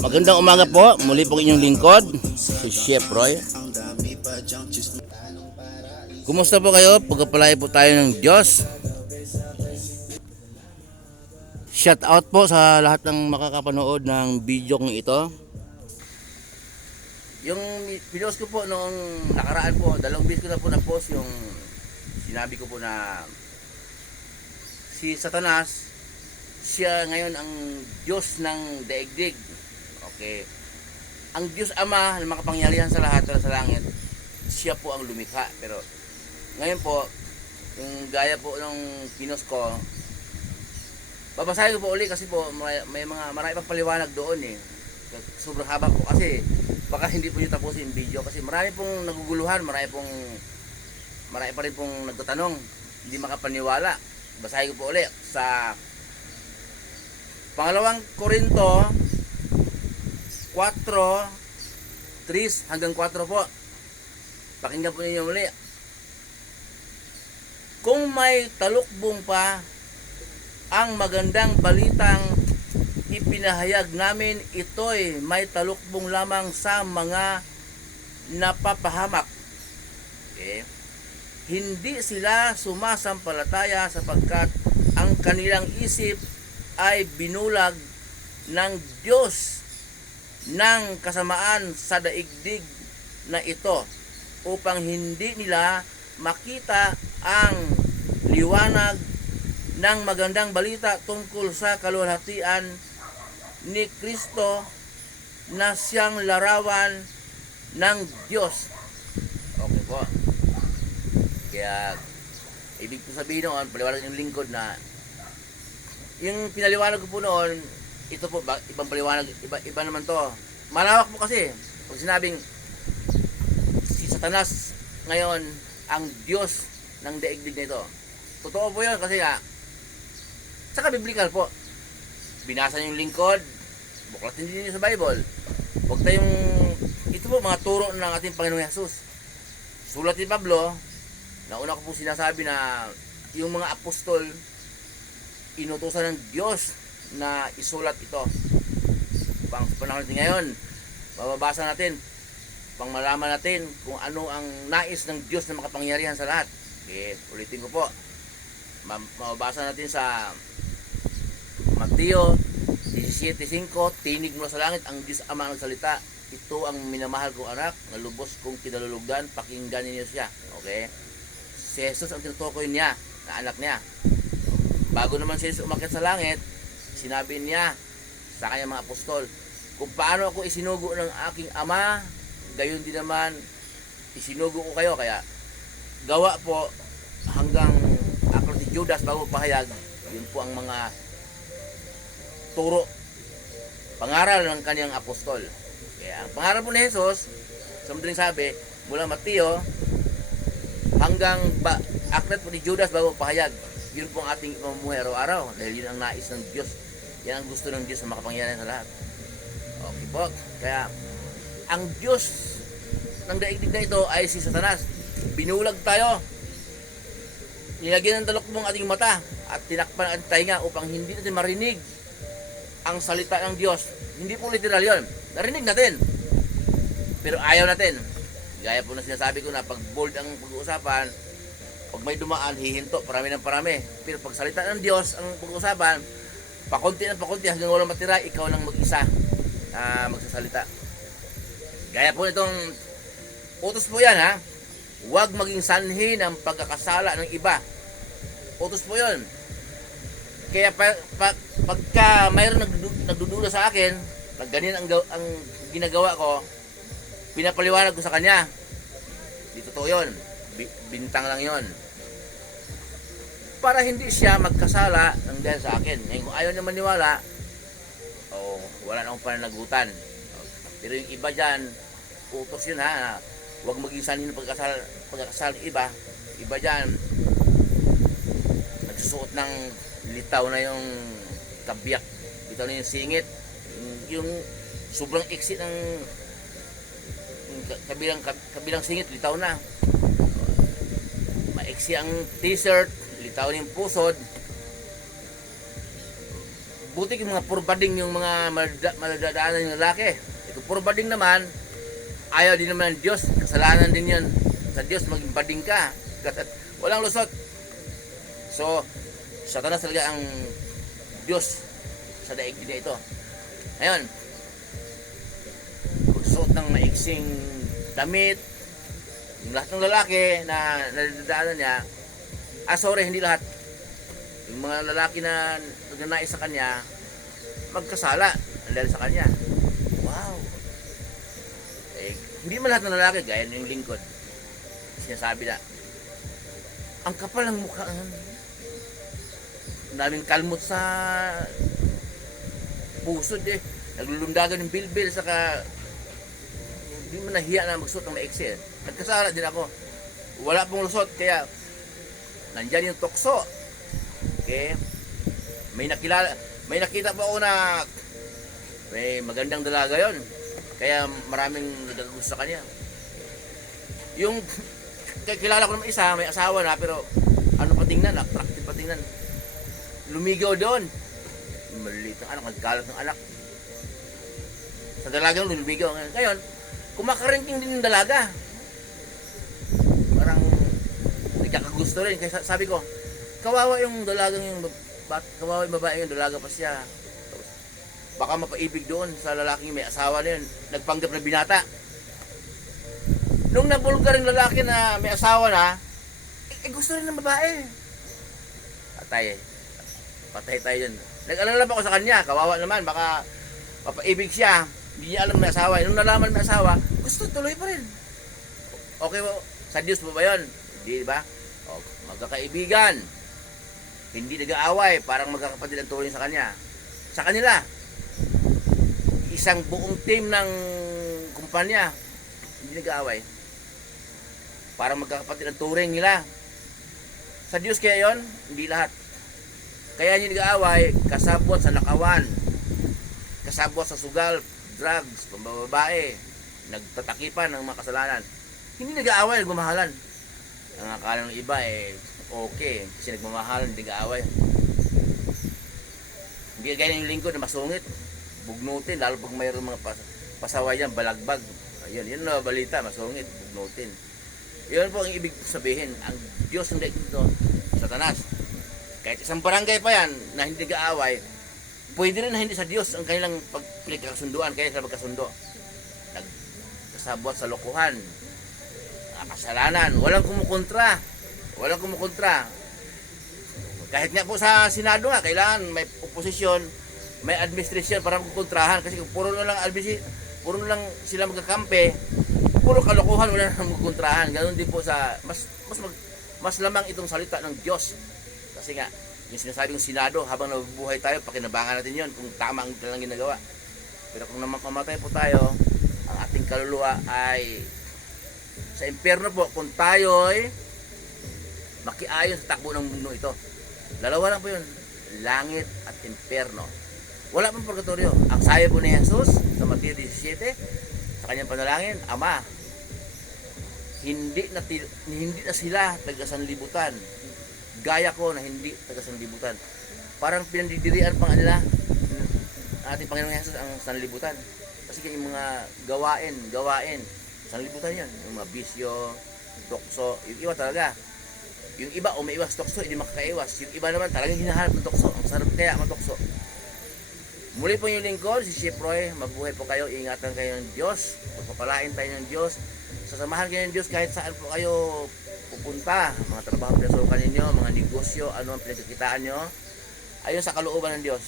Magandang umaga po, muli po inyong lingkod, si Chef Roy. Kumusta po kayo? Pagpapalay po tayo ng Diyos. Shout out po sa lahat ng makakapanood ng video kong ito. Yung pinost ko po noong nakaraan po, 2 beses ko na po na-post yung sinabi ko po na si Satanas, siya ngayon ang Diyos ng daigdig. Okay. Ang Diyos Ama na makapangyarihan sa lahat sa langit, siya po ang lumikha. Pero ngayon po, yung gaya po ng pinost ko, babasahin ko po uli kasi po may mga marami pang paliwanag doon eh. Sobrang haba po kasi baka hindi po yung tapusin yung video kasi marami pong naguguluhan, marami pa rin pong nagtatanong, hindi makapaniwala. Basahin ko po uli sa Pangalawang Korinto 4:3 hanggang 4 po. Pakinggan po ninyo muli. Kung may talukbong pa ang magandang balitang ipinahayag namin, ito'y may talukbong lamang sa mga napapahamak. Okay. Hindi sila sumasampalataya sapagkat ang kanilang isip ay binulag ng Diyos ng kasamaan sa daigdig na ito upang hindi nila makita ang liwanag ng magandang balita tungkol sa kaluwalhatian ni Kristo na siyang larawan ng Diyos. Okay po. Kaya ibig ko sabihin noon, paliwanag yung lingkod na yung pinaliwanag ko po noon, ito po, ibang paliwanag, iba naman to. Malawak po kasi. Pag sinabing si Satanas ngayon ang Diyos ng daigdig na ito. Totoo po yun kasi saka biblical po. Binasa yung lingkod, buklatin din sa Bible. Huwag tayong, ito po mga turo ng ating Panginoong Hesus. Sulat ni Pablo, nauna ko po sinasabi na yung mga apostol, inutusan ng Diyos na isulat ito. Pang panahon natin ngayon, mababasa natin, pang malaman natin kung ano ang nais ng Diyos na makapangyarihan sa lahat. Okay, ulitin ko po. Mababasa natin sa Mateo 17:5, tinig mo sa langit, ang Diyos Ama ang nagsalita. Ito ang minamahal kong anak, na lubos kong kinalulugdan, pakinggan ninyo siya. Okay? Si Jesus ang tinutukoy niya, na anak niya. Bago naman si Jesus umakyat sa langit, sinabi niya sa kanyang mga apostol, kung paano ako isinugo ng aking ama, gayon din naman isinugo ko kayo. Kaya gawa po hanggang aklat ni Judas bago pahayag, yun po ang mga turo, pangaral ng kanyang apostol. Kaya ang pangaral po ni Jesus, sa madaling sabi, mula Mateo hanggang aklat po ni Judas bago pahayag, yun po ang ating pamumuhay araw-araw dahil yun ang nais ng Diyos. Yan ang gusto ng Diyos na makapangyarihan sa lahat. Okay po. Kaya ang Diyos ng daigdig na ito ay si Satanas. Binulag tayo. Nilagyan ng talukbong ating mata at tinakpan ang tainga upang hindi natin marinig ang salita ng Diyos. Hindi po literal yun. Narinig natin. Pero ayaw natin. Gaya po na sinasabi ko na pag bold ang pag-uusapan, pag may dumaan, hihinto, parami ng parami. Pero pag salita ng Diyos ang pag-uusapan, pakunti ng pakunti hanggang walang matira, ikaw lang mag-isa magsasalita. Gaya po itong utos po yan ha. Huwag maging sanhi ng pagkakasala ng iba. Utos po yun. Kaya pagka mayroon nagdududa sa akin, pag ganyan ang ginagawa ko, pinapaliwanag ko sa kanya. Di totoo yun. Bintang lang yun. Para hindi siya magkasala ng dahil sa akin. Ngayon kung ayaw niya maniwala, wala na akong pananagutan. Pero yung iba dyan, utos yun ha, huwag maging sanhi ng pagkakasal ng iba. Iba dyan, nagsusuot ng litaw na yung kabiyak, litaw na yung singit, yung sobrang iksi ng kabilang singit, litaw na. Maiksi ang t-shirt, litaw yung pusod. buti yung mga purbading yung mga madadaanan yung lalaki. Ito purbading naman, ayaw din naman ng Diyos. Kasalanan din yan sa Diyos, maging bading ka. Walang lusot. So, Satanas talaga ang Diyos sa daigdig na ito. Ngayon, magsuot ng maiksing damit, yung lahat ng lalaki na nadadaanan niya, sorry, hindi lahat. Yung mga lalaki na nagnanais sa kanya, magkasala dahil sa kanya. Wow! Hindi man lahat ng lalaki, gaya ng lingkod. Sinasabi na, ang kapal ng mukha, daming kalmot sa pusod naglulundagan ng bilbil, saka hindi mo nahiya na magsuot ng maiksi. Nagkasala din ako, wala pong lusot, kaya nandyan yung tukso. Okay, may nakita po ako na may magandang dalaga yon, kaya maraming nagagusto sa kanya. Yung kilala ko naman isa, may asawa na, pero ano patingnan, attractive patingnan, lumigaw doon. Maliit ng anak, nagkalat ng anak sa dalagang lumigaw. Ngayon, kumakaranking din yung dalaga, parang nagkakagusto rin. Kaya sabi ko, kawawa yung dalagang kawawa yung babae yung dalaga pa siya. Baka mapaibig doon sa lalaking may asawa na yun, nagpanggap na binata. Nung nabulgar yung lalaki na may asawa na, gusto rin ng babae. Patay tayo yun. Nag-alala pa ako sa kanya, kawawa naman, baka mapaibig siya, hindi niya alam may asawa. Nung nalaman may asawa, gusto tuloy pa rin. Okay po, sa Diyos po ba yun? Hindi ba? Magkakaibigan, hindi nag-aaway, parang magkakapatid ang tuloy sa kanya. Sa kanila, isang buong team ng kumpanya, hindi nag-aaway, parang magkakapatid ang turing nila. Sa Diyos kaya yon? Hindi lahat. Kaya hindi nag-aaway, kasabot sa nakawan, kasabot sa sugal, drugs, pambababae, nagtatakipan ng mga kasalanan. Hindi nag-aaway, nagmamahalan. Ang akala ng iba okay, kasi nagmamahalan, hindi nag-aaway. Hindi gaya yung lingkod na masungit, bugnutin, lalo pag mayroong mga pasaway yan, balagbag. Yun na balita, masungit, bugnutin. Yun po ang ibig sabihin, ang Diyos ng daigdig ito, Satanas. Kahit isang barangay pa yan na hindi nag-aaway, pwede rin na hindi sa Diyos ang kanilang pagpinagkasunduan, kaya sila magkasundo. Nagkasabot sa lokohan, kasalanan, walang kumukontra. Kahit nga po sa Senado nga, kailangan may oposisyon, may administrasyon para magkontrahan, kasi kung puro na lang sila magkakampi, puro kalokohan, wala na magkontrahan. Ganoon din po sa mas lamang itong salita ng Diyos. Kasi nga, yung sinasabing Senado, habang nabubuhay tayo, pakinabangan natin yon kung tama ang lang ginagawa. Pero kung naman kamatay po tayo, ang ating kaluluwa ay sa impyerno po, kung tayo ay makiayon sa takbo ng mundo ito. Dalawa lang po yun, langit at impyerno. Wala pang purgatorio. Ang sabi po ni Jesus sa Mateo 17, sa kanyang panalangin, Ama, hindi na sila taga-sanlibutan, gaya ko na hindi taga-sanlibutan. Parang pinandidirian pa nila ating Panginoong Jesus ang sanlibutan. Kasi yung mga gawain, sanlibutan yan. Yung mga bisyo, tukso, yung iba talaga. Yung iba umiiwas tukso, hindi makakaiwas. Yung iba naman talagang hinahanap ng tukso. Ang sarap kaya matukso. Muli po yung lingkod, si Chef Roy. Mabuhay po kayo, ingatan kayo ng Diyos. Pagpapalain tayo ng Diyos. Sasamahan kayo ng Diyos kahit saan po kayo pupunta. Mga trabaho pinasukan ninyo, mga negosyo, ano ang pinagkikitaan nyo. Ayon sa kalooban ng Diyos.